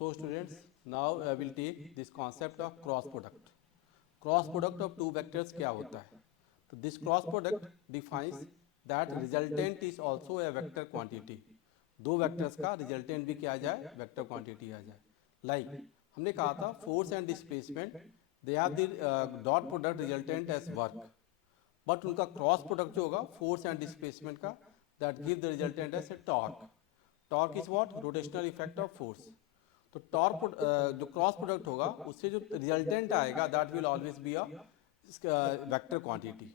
So students, now I will take this concept of cross product. Cross product of two vectors क्या होता है? तो this cross product defines that resultant is also a vector quantity. दो vectors का resultant भी क्या आ जाए? Vector quantity आ जाए. Like हमने कहा था force and displacement, they have the dot product resultant as work. But उनका क्रॉस प्रोडक्ट जो होगा फोर्स एंड डिस्प्लेसमेंट का, that give the resultant as a torque. Torque is what? Rotational effect of force. तो torque जो cross product होगा उससे जो resultant आएगा that will always be a vector quantity.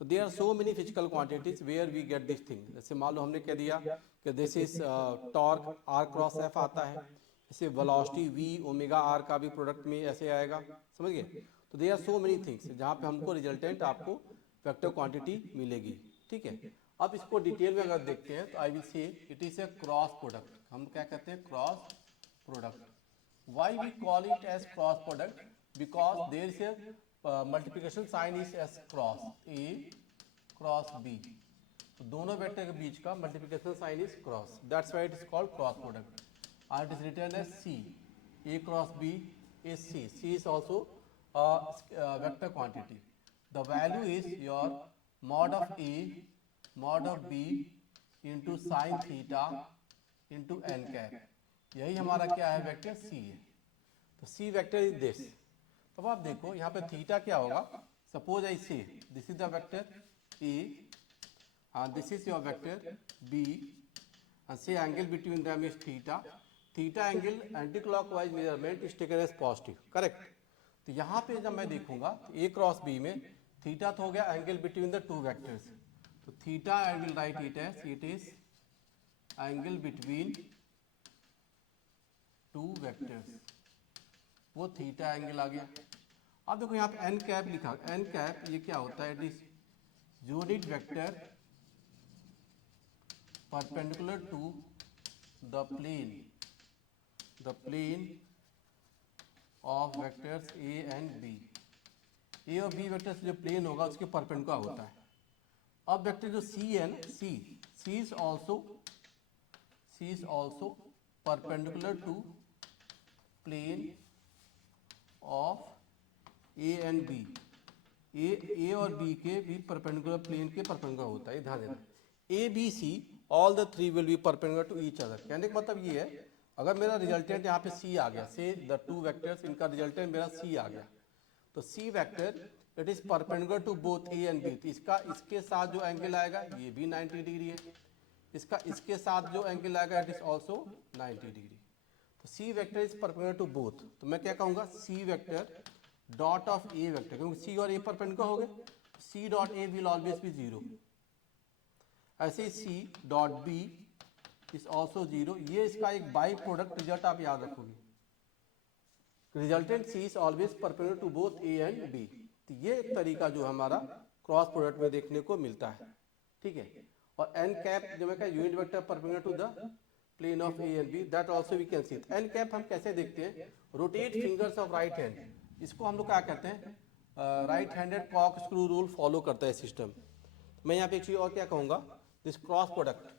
तो there are so many physical quantities where we get this thing. जैसे मान लो हमने कह दिया कि this is torque r cross F आता है, जैसे वेलोसिटी वी ओमेगा आर का भी प्रोडक्ट में ऐसे आएगा. समझ गए? तो there are so many things जहाँ पे हमको रिजल्टेंट आपको वेक्टर क्वांटिटी मिलेगी. ठीक है, अब इसको डिटेल में अगर देखते हैं तो I will say it is A cross product. हम क्या कहते हैं? Cross product. Why we call it as cross product? Because there is a multiplication sign is as cross A cross B. तो दोनों वेक्टर के बीच का multiplication sign is cross, that's why it is called cross product. और it is written as C. A cross B is C. C is also vector quantity. The value is your mod of A mod of B into sin theta into n cap. यही हमारा क्या है? Vector C है. तो C vector is this. तब आप देखो यहाँ पे थीटा क्या होगा. Suppose I say this is the vector A and this is your vector B and say angle between them is theta. Theta angle anti-clockwise measurement is taken as positive. Correct? तो यहाँ पे जब मैं देखूंगा तो A cross B में theta तो हो गया angle between the two vectors. तो theta I will write it as it is angle between two vectors. वो थीटा एंगल आ गया. अब देखो यहाँ पे एन कैप लिखा. एन कैप ये क्या होता है? It is unit vector perpendicular to the plane of vectors A and B. A और बी वेक्टर से जो प्लेन होगा उसके परपेंडिकुलर होता है. अब वेक्टर जो सी है ना, C is also perpendicular to plane of A and B. A और बी के भी परपेंडिकुलर प्लेन के परपेंडिकुलर होता है. ध्यान देना. A B C all the three will be perpendicular to each other. कहने का मतलब ये है अगर मेरा रिजल्टेंट यहाँ पे सी आ गया, से द टू वेक्टर्स इनका रिजल्टेंट मेरा सी आ गया, तो C vector it is perpendicular to both A and B. तो इसका इसके साथ जो एंगल आएगा ये भी 90 डिग्री है. इसका इसके साथ जो एंगल आएगा इट इज ऑल्सो 90 डिग्री. तो C vector is perpendicular to both. तो मैं क्या कहूँगा? C vector dot of A vector, क्योंकि सी और ए परपेंडिकुलर हो गए. C dot A will always be zero. ऐसे C dot B is also zero. ये इसका एक बाई प्रोडक्ट रिजल्ट आप याद रखोगे. Resultant C is always perpendicular to both A and B. तो ये एक तरीका जो हमारा क्रॉस प्रोडक्ट में देखने को मिलता है. ठीक है. और एन कैप जो मैं कहा unit vector perpendicular to the plane of A and B, that also we can see. N cap हम कैसे देखते हैं? Rotate fingers of right hand. इसको हम लोग क्या कहते हैं? राइट हैंडेड कॉक स्क्रू रूल फॉलो करता है सिस्टम. मैं यहाँ पे एक चीज और क्या कहूँगा? This cross product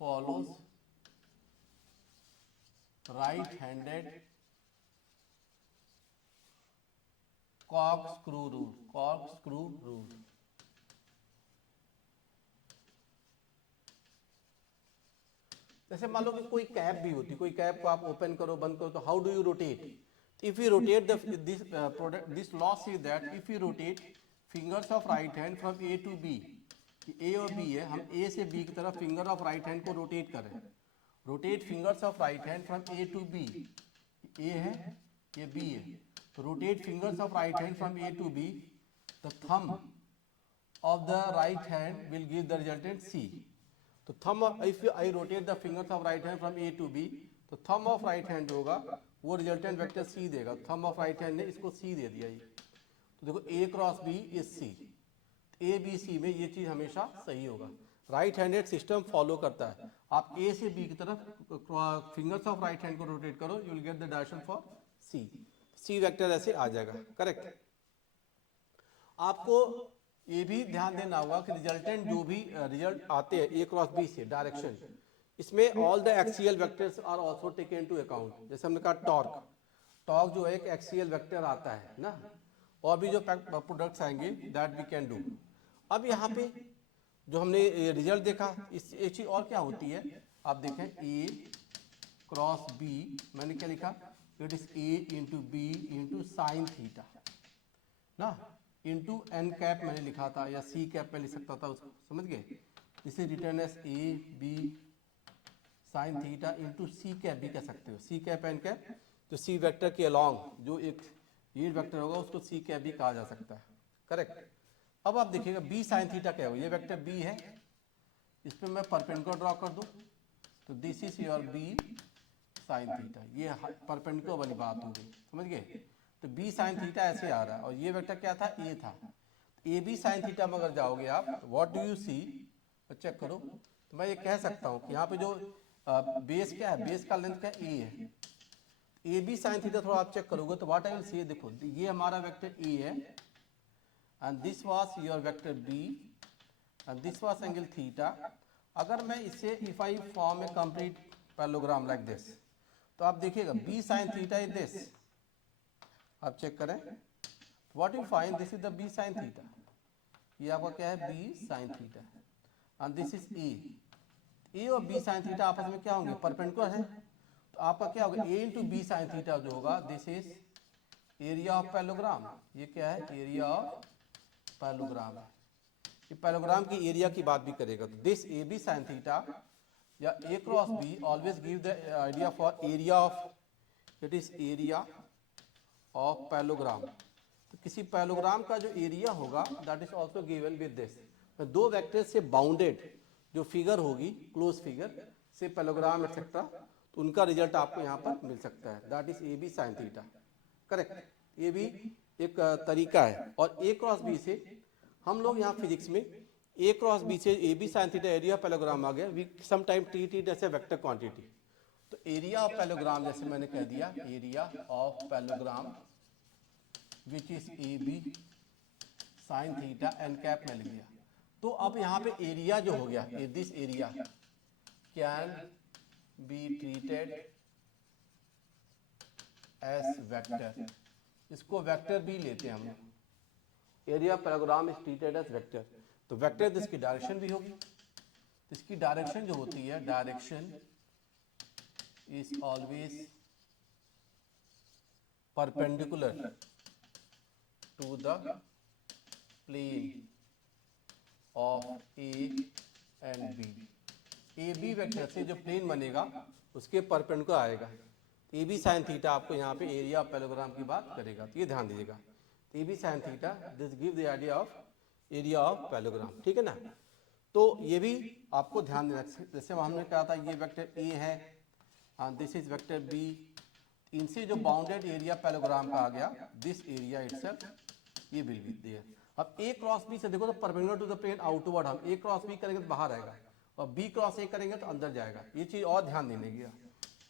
follows right-handed corkscrew rule. जैसे मान लो कि कोई कैप भी होती, कोई कैप को आप ओपन करो बंद करो, तो how do you rotate? If you rotate this product, this law is that if you rotate fingers of right hand from A to B, A और बी है, हम ए से बी की तरफ फिंगर ऑफ राइट हैंड को rotate कर रहे हैं. Rotate fingers of right hand from A to B. A है, ये बी है. तो rotate fingers of right hand from A to be. The thumb of the right hand will give the resultant C. तो thumb, if I rotate the fingers of right hand from A to B, तो thumb of right hand जो होगा वो resultant vector C देगा. Thumb of right hand ने इसको सी दे दिया. ये तो देखो A cross B is C. A B C में ये चीज हमेशा सही होगा. राइट हैंडेड सिस्टम फॉलो करता है. आप ए से बी की तरफ फिंगर्स ऑफ राइट हैंड को रोटेट करो, you will get the direction for C. C vector ऐसे आ जाएगा. करेक्ट. आपको ये भी ध्यान देना होगा कि रिजल्टेंट जो भी रिजल्ट आते हैं ए क्रॉस बी से डायरेक्शन, इसमें all the axial vectors are also taken into account. जैसे हमने कहा टॉर्क, टॉर्क जो है एक एक्सियल वेक्टर आता है ना, और भी जो प्रोडक्ट्स आएंगे दैट वी कैन डू। अब यहाँ पे जो हमने रिजल्ट देखा, इस एक चीज और क्या होती है, आप देखें ए क्रॉस बी, मैंने क्या लिखा, it is A into B into sine theta ना, इंटू एन कैप मैंने लिखा था, या सी कैप में लिख सकता था उसको, समझ गए। इसे written as A B sine theta into C cap भी कह सकते हो, सी कैप एन कैप, तो सी वेक्टर के अलॉन्ग जो एक यूनिट वेक्टर होगा उसको सी कैप भी कहा जा सकता है, करेक्ट। अब आप देखिएगा बी साइन थीटा क्या होगा, ये वेक्टर बी है, इस पर मैं परपेंडिकुलर ड्रॉ कर दूं, तो this is your B sine theta, ये परपेंडिकुलर वाली बात हो गई, समझ गए। तो बी साइन थीटा ऐसे आ रहा है, और ये वेक्टर क्या था, ए था। ए बी साइन थीटा में अगर जाओगे आप, what do you see, check करो, तो मैं ये कह सकता हूँ कि यहाँ पे जो बेस क्या है, बेस का लेंथ क्या ए है, ए बी साइन थीटा थोड़ा आप चेक करोगे तो व्हाट आई विल सी, देखो ये हमारा वेक्टर ए है, and this was your vector B, and this was angle theta. अगर मैं इसे if I form a complete parallelogram like this, तो आप देखिएगा B sine theta is this, आप चेक करें, what you find, this is the B sine theta, ये आपका क्या है, B sine theta, and this is A और बी साइन थीटा आपस में क्या होंगे, परपेंडिकुलर है, तो आपका क्या होगा, ए इंटू बी साइन थीटा जो होगा, this is area of parallelogram, ये क्या है, एरिया ऑफ पैरेललोग्राम है, ये पैरेललोग्राम की एरिया की बात भी करेगा। तो this A B sine theta या A cross B always give the idea for area of, it is area of parallelogram. तो किसी पैरेललोग्राम का जो एरिया होगा that is also given with this, दो वेक्टर से बाउंडेड जो फिगर होगी, क्लोज फिगर से पैरेललोग्राम एक्सेट्रा, तो उनका रिजल्ट आपको यहाँ पर मिल सकता है, that is A B sine theta, correct. ये भी एक तरीका है। और ए क्रॉस बी से हम लोग यहाँ फिजिक्स में ए क्रॉस बी से A B sine theta area of parallelogram आ गया, we some time treat it as a vector quantity. तो एरिया ऑफ पैरेललोग्राम जैसे मैंने कह दिया, area of parallelogram which is A B sine theta n cap में लिख दिया। तो अब यहाँ पे एरिया जो हो गया, this area can be treated as vector, इसको वेक्टर भी लेते हैं हम लोग, area parallelogram is treated as vector. तो वेक्टर इसकी डायरेक्शन भी होगी, तो इसकी डायरेक्शन जो होती है, direction is always perpendicular to the plane of A and B. A B vector से जो प्लेन बनेगा उसके परपेंडिकुलर आएगा। ए बी साइन थीटा आपको यहाँ पे एरिया ऑफ पैरेललोग्राम की बात करेगा, तो ये ध्यान दीजिएगा, A B sine theta this give the idea of area of parallelogram, ठीक है ना। तो ये भी आपको ध्यान देना, जैसे हमने कहा था ये वेक्टर ए है, दिस इज वेक्टर बी, इनसे जो बाउंडेड एरिया पैरेललोग्राम का आ गया, दिस एरिया इटसेल्फ ये विल बी देयर। अब ए क्रॉस बी से देखो तो perpendicular to the plane outward, हम ए क्रॉस बी करेंगे तो बाहर आएगा, और बी क्रॉस ए करेंगे तो अंदर जाएगा। ये चीज और ध्यान देने की,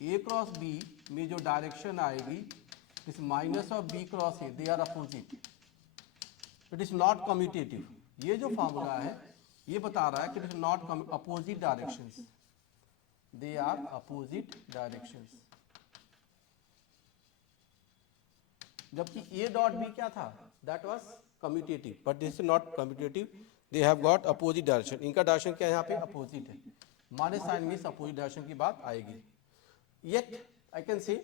ए क्रॉस बी में जो डायरेक्शन आएगी, इस minus of B cross A, they are opposite, it is not commutative. ये जो फॉर्मूला है ये बता रहा है कि it is not opposite directions, they are opposite directions. जबकि ए डॉट बी क्या था, that was commutative, but this is not commutative, they have got opposite direction. इनका डायरेक्शन क्या है, यहाँ पे अपोजिट है, माइनस साइन में अपोजिट डायरेक्शन की बात आएगी। Yet I can say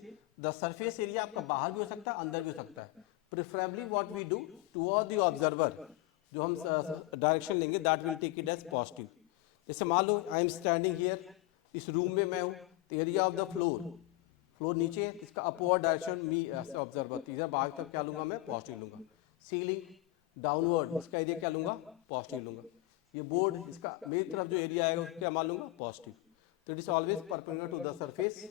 the surface area आपका बाहर भी हो सकता है, अंदर भी हो सकता है। Preferably what we do toward the observer, जो हम डायरेक्शन लेंगे that will take it as positive. जैसे मान लो आई एम स्टैंडिंग हियर, इस रूम में मैं हूँ, तो area of the floor, floor नीचे है, इसका upward direction me as observer, इधर बाहर तक क्या लूंगा मैं, पॉजिटिव लूंगा। सीलिंग डाउनवर्ड, इसका एरिया क्या लूंगा, पॉजिटिव लूंगा। ये बोर्ड, इसका मेरी तरफ जो एरिया आएगा उसको क्या मान लूंगा, पॉजिटिव। तो it is always perpendicular to the surface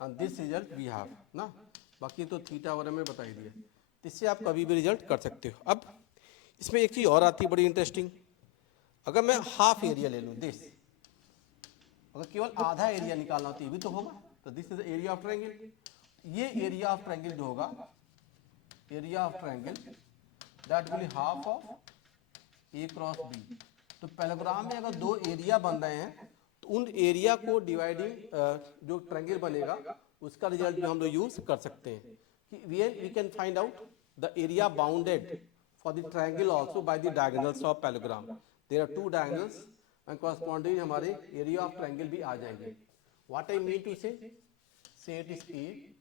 and this result we have ना। बाकी तो थीटा वगैरह में बता ही दिया, इससे आप कभी भी रिजल्ट कर सकते हो। अब इसमें एक चीज और आती है बड़ी इंटरेस्टिंग, अगर मैं हाफ एरिया ले लूँ, दिस, अगर केवल आधा एरिया निकालना हो तो ये भी तो होगा, तो this is area of triangle. ये एरिया ऑफ ट्रायंगल जो होगा, area of triangle that will half of A cross B. तो पैरेललोग्राम में अगर दो एरिया बन रहे हैं तो उन एरिया को डिवाइडिंग जो ट्रायंगल बनेगा उसका रिजल्ट भी हम लोग यूज कर सकते हैं कि we can find out the area bounded for the triangle also by the diagonals of parallelogram. There are two diagonals and corresponding हमारे एरिया ऑफ ट्रायंगल भी आ जाएंगे। What I mean to say it is A,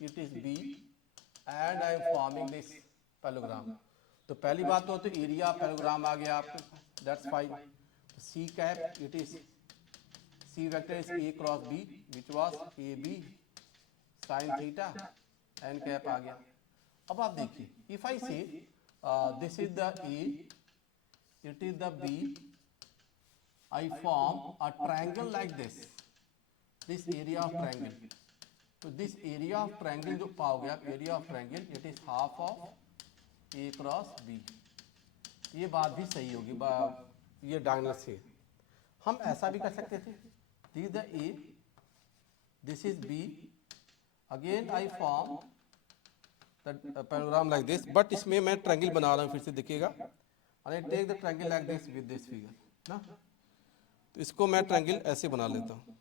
it is B and I am forming this parallelogram। तो पहली बात तो area parallelogram आ गया आपको, that's fine. C cap it is C vector is A cross B which was A B sine theta n cap आ गया। अब आप देखिए if I say this is the A, it is the B, I form a triangle like this area of triangle. तो this area of triangle जो पाओगे आप, area of triangle it is half of A cross B. ये बात भी सही होगी, ये डायगोनल से हम ऐसा भी कर सकते थे, this is the A, this is B, again I form the parallelogram like this, but इसमें मैं ट्रायंगल बना रहा हूँ फिर से देखिएगा, और I take the triangle like this with this figure ना। तो इसको मैं ट्रायंगल ऐसे बना लेता हूँ।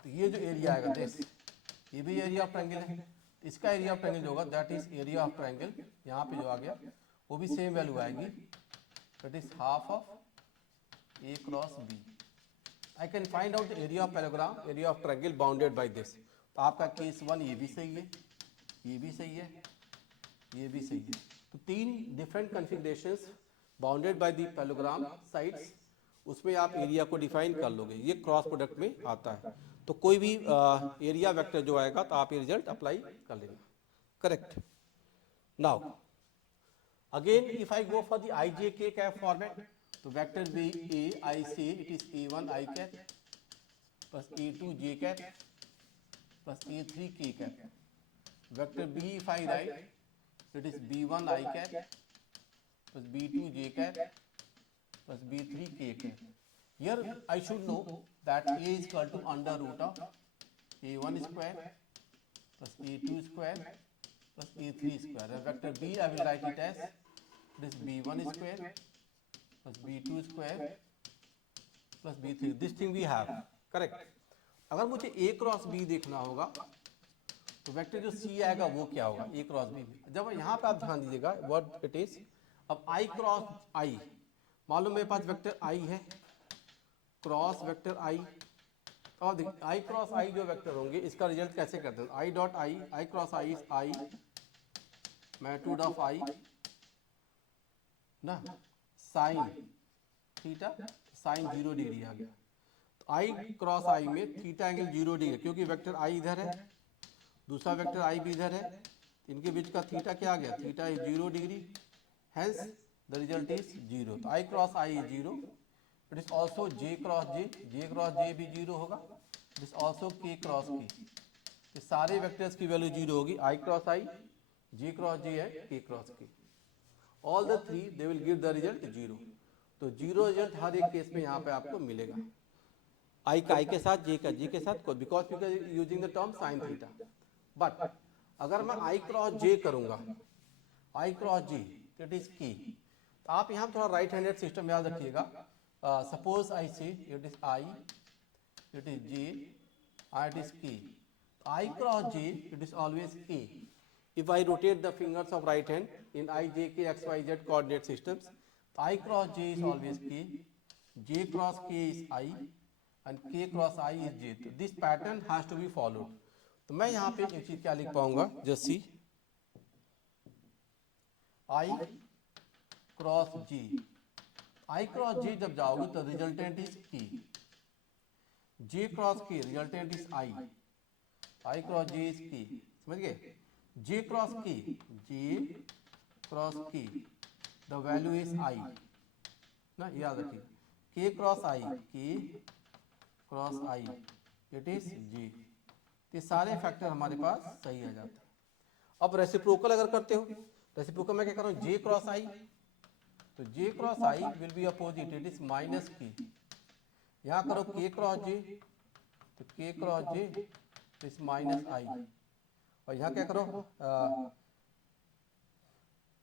तो ये जो एरिया आएगा दिस, ये भी एरिया ऑफ ट्रायंगल है, इसका एरिया ऑफ ट्रायंगल जो होगा that is area of triangle, यहाँ पे जो आ गया वो भी सेम वैल्यू आएगी, that is half of A cross B. I can find out the area of parallelogram, area of triangle bounded by this. तो आपका केस 1 ये भी सही है, ये भी सही है, ये भी सही है। तो तीन different configurations bounded by the parallelogram sides, उसमें आप एरिया को डिफाइन कर लोगे, ये क्रॉस प्रोडक्ट में आता है। तो कोई भी एरिया वेक्टर जो आएगा तो आप ये रिजल्ट अप्लाई कर लेना, correct. Now again if I go for the i J k cap format, तो vector b a I say it is a one i cap plus a two j cap plus ए3 k cap. Vector b if I write it is b1 i cap plus b2 j cap plus b3 k cap। Here I should know that a is equal to under root of a1 square plus a2 square plus a3 square, and vector b I will write it as this b1 square plus b2 square plus b3, this thing we have, correct। अगर मुझे a cross b देखना होगा तो vector जो c आएगा वो क्या होगा, a क्रॉस b। जब यहाँ पे आप ध्यान दीजिएगा व्हाट इट इज, अब i क्रॉस i, मालूम मेरे पास वेक्टर i है, क्रॉस वेक्टर i, और देखिए i क्रॉस i जो वेक्टर होंगे इसका रिजल्ट कैसे करते हैं, i dot i cross i is i magnitude of i ना साइन थीटा, साइन 0 डिग्री आ गया। तो i क्रॉस i में थीटा एंगल 0 डिग्री, क्योंकि वेक्टर i इधर है, दूसरा वेक्टर i भी इधर है, इनके बीच का थीटा क्या आ गया, theta is 0 degree, hence the result is 0। तो i cross i is 0, it is also j cross j भी 0 होगा, it is also k cross k। तो सारे वेक्टर्स की वैल्यू 0 होगी, i cross i, j cross j है, k cross k, all the three they will give the result 0। तो 0 result हर एक case में यहाँ पे आपको मिलेगा, i का i के साथ, j का j के साथ, because using the term sine theta. But अगर मैं i क्रॉस j करूंगा, i cross j it is k, तो आप यहाँ थोड़ा राइट हैंडेड सिस्टम याद रखिएगा। Suppose I say it is i, it is j, it is k, i cross j it is always k। If I rotate the fingers of right hand in I, J, K, X, Y, Z coordinate systems, I cross J is always K, J cross K is I, and K cross I is J। तो this pattern has to be followed। तो मैं यहाँ पे एक चीज क्या लिख पाऊंगा, just see I cross J, I cross J जब जाओगे तो resultant is K, J cross K resultant is I cross J is K, समझ गए। J cross K, the value is I ना, याद रखिए, K cross I, it is J। ये सारे फैक्टर हमारे पास सही आ जाते हैं। अब रेसिप्रोकल अगर करते हो, रेसिप्रोकल में क्या करूँ, J cross I, तो J cross I will be opposite, it is minus K। यहाँ करो K cross J, तो K cross J is minus I, और यहाँ क्या करो,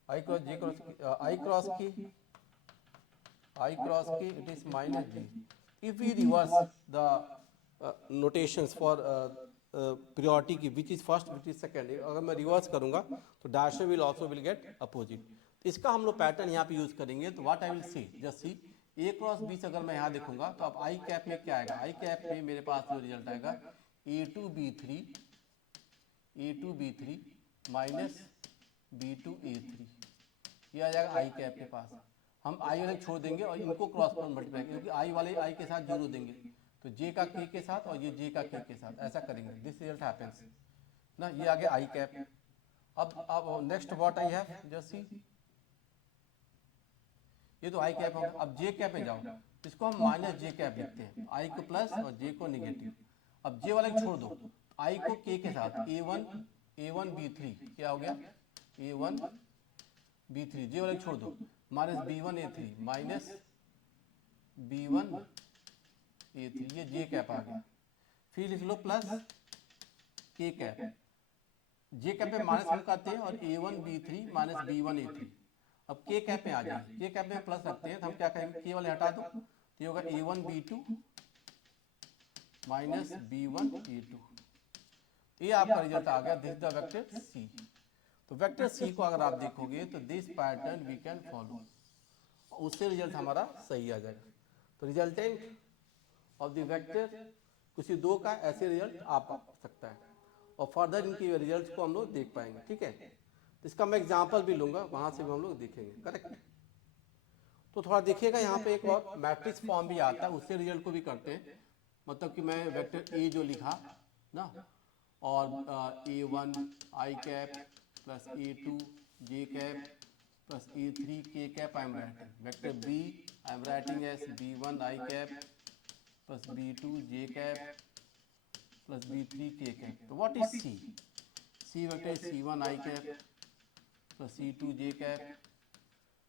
I cross J cross, I cross की it is minus G. If we reverse the notations for priority की which is first which is second, अगर मैं reverse करूंगा तो direction will also will get opposite. इसका हम लोग पैटर्न यहाँ पे यूज करेंगे. तो what I will see, just see A cross B से अगर मैं यहाँ देखूंगा तो अब आई कैप में क्या आएगा, आई कैप में मेरे पास जो रिजल्ट आएगा a to b three minus b two a three, ये आ जाएगा आई कैप के पास. हम आई वाले छोड़ देंगे और इनको क्रॉस पर मल्टीप्लाई, क्योंकि आई वाले आई के साथ जीरो देंगे तो जे का के के साथ और ये जे का के साथ ऐसा करेंगे. दिस रिजल्ट हैपेंस ना. ये आ गया आई कैप. अब next what I have, just see, ये तो आई कैप होगा. अब जे कैप में जाओ, इसको हम माइनस जे कैप लिखते हैं, आई को प्लस और जे को निगेटिव. अब जे वाले छोड़ दो, आई को के साथ ए वन बी थ्री, क्या हो गया a one b three, j वाले छोड़ दो, minus b one a three minus b one a three, ये जे कैप आ गया. फिर लिख लो plus k cap, j cap में माइनस हम करते हैं और a one b three minus b one a three. अब के कैप में आ जाए, के कैप में प्लस रखते हैं तो हम क्या कहेंगे, के वाले हटा दो तो ये होगा a one b two minus b one a two. ये आपका रिजल्ट आ गया. This the vector c. तो वेक्टर सी को अगर आप देखोगे तो this pattern we can follow, उससे रिजल्ट हमारा सही आ जाएगा. तो रिजल्टेंट ऑफ द वेक्टर किसी दो का ऐसे रिजल्ट आप पा सकता है और फर्दर इनके रिजल्ट को हम लोग देख पाएंगे. ठीक है, इसका मैं एग्जांपल भी लूंगा, वहां से भी हम लोग देखेंगे. करेक्ट. तो थोड़ा देखिएगा यहाँ पे एक और मैट्रिक्स फॉर्म भी आता है, उससे रिजल्ट को भी करते हैं. मतलब कि मैं वेक्टर ए जो लिखा ना और a one i cap plus a two j cap plus a three k cap I am writing. Vector b I am writing as b one i cap plus b two j cap plus b three k cap. तो what is C, C vector is c one i cap plus C2 J cap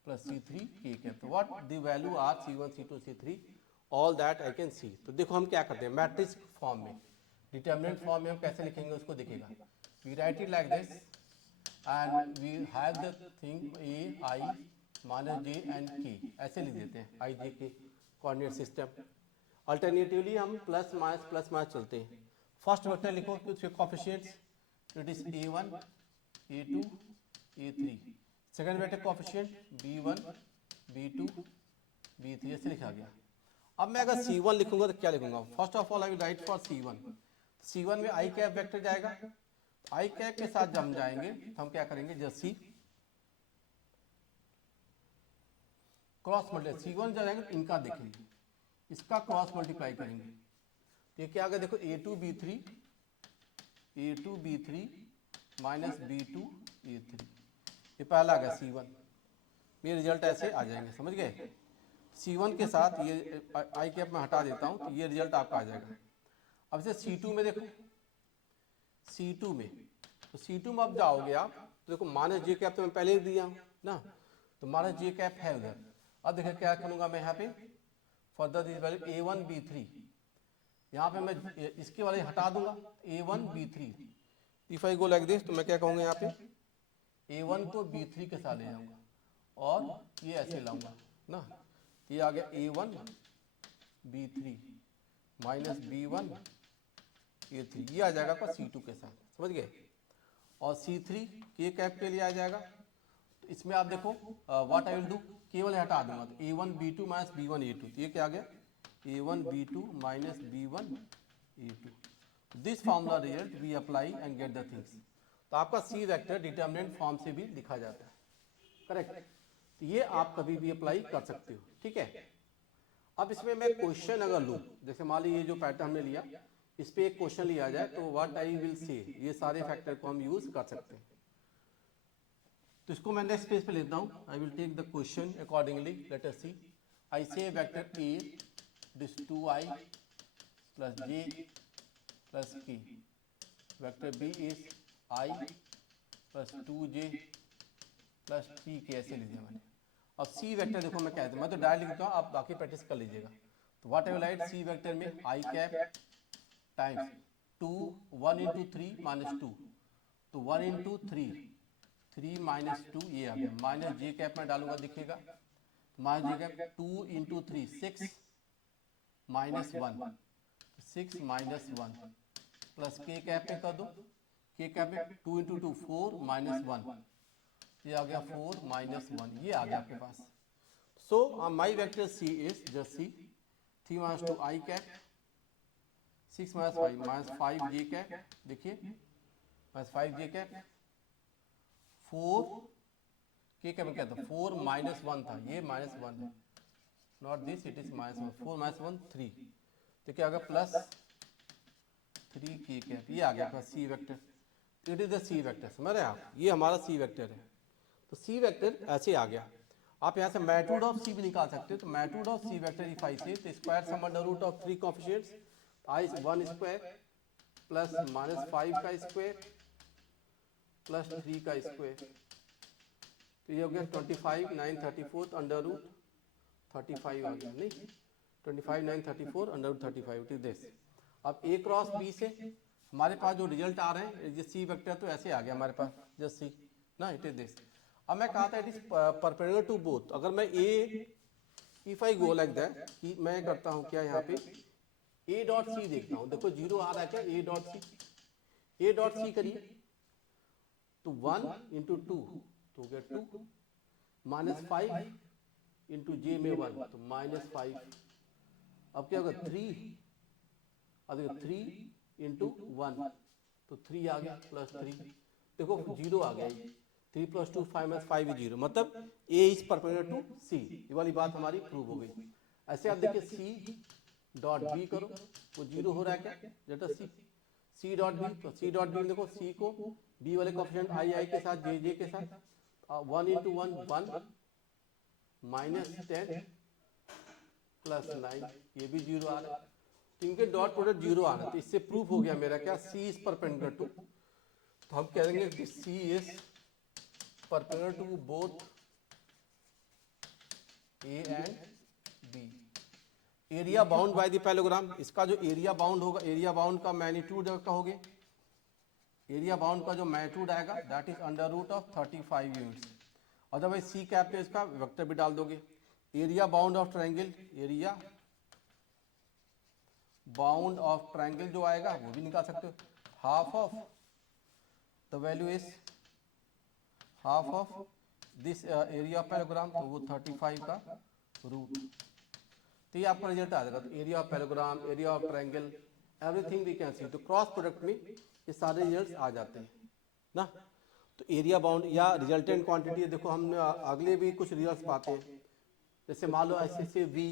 plus C3 K cap. So what the value are C1, C2, C3, all that I can see. तो देखो हम क्या करते हैं matrix form में, determinant form में हम कैसे लिखेंगे उसको देखिएगा. We write it like this and we have the thing a I minus J and K, ऐसे लिख देते हैं I J K coordinate system. Alternatively हम प्लस माइनस चलते हैं. फर्स्ट वेक्टर लिखो तो उसके coefficients, it is A1 A2 A3. Second vector coefficient B1 B2 B3 ऐसे लिखा गया. अब मैं अगर C1 लिखूंगा तो क्या लिखूंगा, first of all I will right for C1. C1 में आई कैप वेक्टर जाएगा, आई कैप के साथ जब हम जाएंगे तो हम क्या करेंगे, just see cross multiply. C1 जब जाएंगे इनका देखेंगे, इसका क्रॉस मल्टीप्लाई करेंगे. ये क्या आ गया देखो A2 B3 minus B2 A3, ये पहला आ गया C1. ये रिजल्ट ऐसे आ जाएंगे, समझ गए. C1 के साथ ये आई कैप में हटा देता हूं तो ये रिजल्ट आपका आ जाएगा. अब इसे C2 में देखो, C2 में तो C2 में अब जाओगे आप तो देखो माइनस जे कैप तो मैं पहले ही दिया हूं ना, तो माइनस जे कैप है उधर. अब देखिए क्या करूंगा मैं यहाँ पे, further this value A1 B3, यहाँ पे मैं इसके वाले हटा दूंगा A1 B3. If I go like this तो मैं क्या कहूँगा यहाँ पे A1 को B3 के साथ ले जाऊंगा और ये ऐसे लाऊंगा ना, ये आ गया A1 B3 minus B1 A3, ये आ जाएगा आपका C2 के साथ, समझ गए. और C3 के कैप के लिए आ जाएगा. तो इसमें आप देखो व्हाट आई विल डू, केवल हटा दूंगा तो A1 B2 minus B1 A2, तो ये क्या आ गया A1 B2 minus B1 A2. This formula result we apply and get the things. तो आपका सी वेक्टर डिटर्मिनेंट फॉर्म से भी लिखा जाता है. करेक्ट. तो ये आप कभी भी अप्लाई कर सकते हो. ठीक है. अब इसमें मैं क्वेश्चन अगर लूँ, जैसे मान लीजिए ये जो पैटर्न हमने लिया इस पे एक क्वेश्चन लिया जाए तो व्हाट आई विल से, ये सारे फैक्टर को हम यूज कर सकते हैं. तो इसको मैं नेक्स्ट पेज पे लेता हूँ. I will take the question accordingly. Let us see. I say vector a this 2i plus j plus k, vector b is i plus 2j plus p k, ऐसे लिख दिया मैंने. अब सी वेक्टर देखो मैं क्या, मैं तो डायरेक्ट लिखता हूँ, आप बाकी प्रैक्टिस कर लीजिएगा. तो what I will write, C vector में I cap times 2 1 into 3 minus 2, तो 1 इंटू 3 माइनस 2 ये आ गया, माइनस जे कैप में डालूंगा दिखेगा, minus j cap 2 into 3 6 minus 1 6 minus 1 plus k cap में कर दो, के कैप में 2 इंटू 2 4 माइनस 1 ये आ गया 4 माइनस 1 ये आ गया आपके पास। So my vector c is just c 3 minus 2 i cap 6 minus 5 j cap, देखिए minus 5 j cap 4 k cap में क्या था 4 माइनस 1 था, ये माइनस 1 है, not this it is minus 1 4 minus 1 3 तो क्या आ गया प्लस 3 के कैप, ये आ गया आपका c vector. It is the c vector, समझ रहे हैं आप, ये हमारा सी वेक्टर है। तो सी वेक्टर ऐसे आ गया। आप यहाँ से मैग्नीट्यूड ऑफ सी भी निकाल सकते हो, तो magnitude of C vector if I say तो square sum under root of 3 coefficients I 1 square plus minus 5 का स्क्वायर प्लस 3 का स्क्वायर, तो ये हो गया 25 9 34 अंडर रूट 35 आ गया, नहीं 25 9 34 under root 35 it is this. अब ए क्रॉस बी से हमारे पास जो रिजल्ट आ रहे हैं ये सी वेक्टर तो ऐसे आ गया हमारे पास जस्ट सी ना, इट इज दिस। अब मैं कहा था it is perpendicular to both, अगर मैं ए if I go like that कि मैं करता हूँ क्या यहाँ पे ए डॉट सी देखता हूँ, देखो 0 आ रहा है क्या ए डॉट सी करिए तो 1 इंटू 2 तो हो गया 2 माइनस 5 इंटू जे में 1 तो माइनस 5, अब क्या होगा 3 अब देखो 3 इंटू 1 तो 3 आ गया प्लस 3, देखो 0 आ गया, 3 प्लस 2 5 माइनस 5 इज 0, मतलब ए इज परपेंडिकुलर टू सी, ये वाली बात हमारी प्रूव हो गई। ऐसे आप देखिए सी डॉट बी करो वो 0 हो रहा है क्या, लेट अस सी सी डॉट बी, तो सी डॉट बी देखो सी को बी वाले कोएफिशिएंट आई आई के साथ जे जे के साथ 1 इंटू 1 1 माइनस 10 प्लस 9 ये भी 0 आ रहा है, तो इनके डॉट प्रोडक्ट 0 आ रहा है, तो इससे प्रूफ हो गया मेरा क्या सी इज परपेंडिकुलर टू, तो हम कह देंगे कि c is perpendicular to both A and b. Area bound by the parallelogram, इसका जो एरिया बाउंड होगा, एरिया बाउंड का मैग्नीट्यूड कहोगे, एरिया बाउंड का जो मैग्नीट्यूड आएगा that is under root of 35 units, otherwise c cap पे इसका वेक्टर भी डाल दोगे। Area bound of triangle, area bound of triangle जो आएगा वो भी निकाल सकते हो, half of the value is half of this area of parallelogram, तो वो 35 का रूट, तो ये आपका रिजल्ट आ जाएगा। तो area of parallelogram, area of triangle, everything we can see, तो क्रॉस प्रोडक्ट में ये सारे रिजल्ट्स आ जाते हैं ना। तो एरिया बाउंड या रिजल्टेंट क्वांटिटी, देखो हम अगले भी कुछ रिजल्ट्स पाते हैं, जैसे मान लो ऐसे से we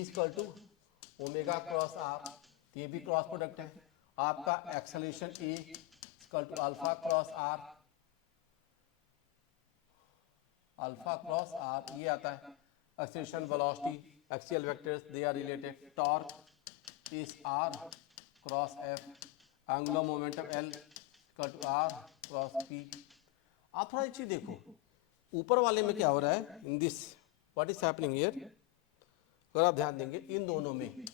equal to omega cross R, तो ये भी क्रॉस प्रोडक्ट है। आपका acceleration A equal to alpha cross R, alpha cross R ये आता है। Acceleration velocity axial vectors they are related, torque is R cross F, angular momentum L equal to R cross P. आप थोड़ा एक चीज देखो ऊपर वाले में क्या हो रहा है, in this what is happening here, अगर आप ध्यान देंगे इन दोनों में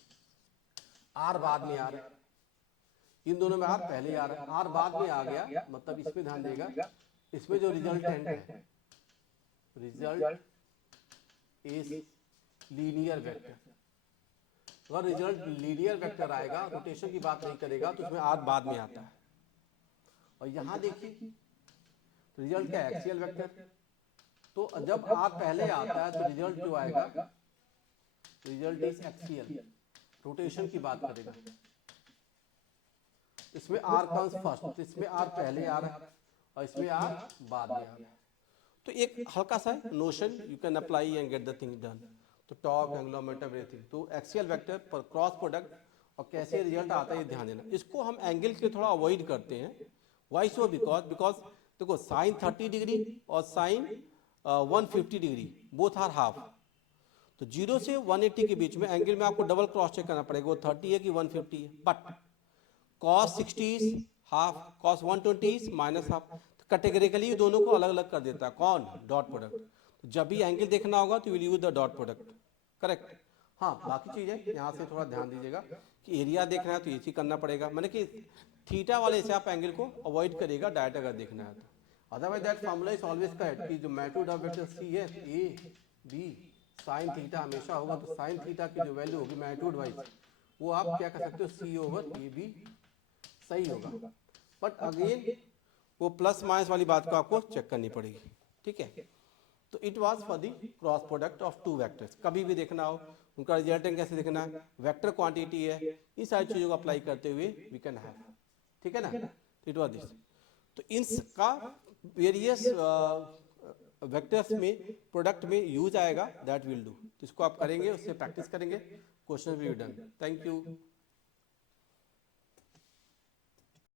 आर बाद में आ रहा है, इन दोनों में आर पहले आ रहा है, आर बाद में आ गया, मतलब इसमें ध्यान देगा, इसमें जो रिजल्टेंट है रिजल्ट इज लीनियर वेक्टर, अगर रिजल्ट लीनियर वेक्टर आएगा रोटेशन की बात नहीं करेगा तो उसमें आर बाद में आता है। और यहां देखिए रिजल्ट क्या एक्सियल वेक्टर, तो जब आर पहले आता है तो रिजल्ट जो आएगा रिजल्ट इज एक्सियल, रोटेशन की बात करेगा, इसमें आर कम्स फर्स्ट, इसमें आर पहले आ रहा है और इसमें आर बाद में आ रहा है। तो एक हल्का सा notion you can apply and get the thing done, तो टॉर्क एंगुलर मोमेंटम एवरीथिंग, तो एक्सियल वेक्टर पर क्रॉस प्रोडक्ट और कैसे रिजल्ट आता है ये ध्यान देना। इसको हम एंगल के थोड़ा अवॉइड करते हैं, वाई सो, बिकॉज देखो साइन 30 डिग्री और sine 150 degree both are half, तो 0 से 180 के बीच में एंगल में आपको डबल क्रॉस चेक करना पड़ेगा, वो 30 है कि 150 है, but cos 60 is half, cos 120 is minus half, categorically दोनों को अलग अलग कर देता है कौन, डॉट प्रोडक्ट। तो जब भी एंगल देखना होगा तो will use the dot product, correct. हाँ बाकी चीज़ है यहाँ से थोड़ा ध्यान दीजिएगा कि एरिया देखना है तो इसी करना पड़ेगा, मैंने कि थीटा वाले से आप एंगल को अवॉइड करिएगा डायरेक्ट अगर देखना है तो, otherwise that formula is always correct कि जो मैग्नीट्यूड ऑफ वेक्टर सी है ए बी साइन थीटा हमेशा होगा, तो साइन थीटा की जो वैल्यू होगी मैग्नीट्यूड वाइज वो आप क्या कर सकते हो सी ओवर ए बी सही होगा, बट अगेन वो प्लस माइनस वाली बात को आपको चेक करनी पड़ेगी, ठीक है। तो it was for the cross product of two vectors, कभी भी देखना हो उनका रिजल्टेंट कैसे देखना है, वेक्टर क्वांटिटी है, इन सारी चीज़ों को अप्लाई करते हुए वी कैन हैव, ठीक है ना। इट वाज दिस, तो इनका वेरियस वेक्टर्स में प्रोडक्ट में यूज आएगा, दैट विल डू, तो इसको आप करेंगे, उससे प्रैक्टिस करेंगे, क्वेश्चन भी डन। Thank you.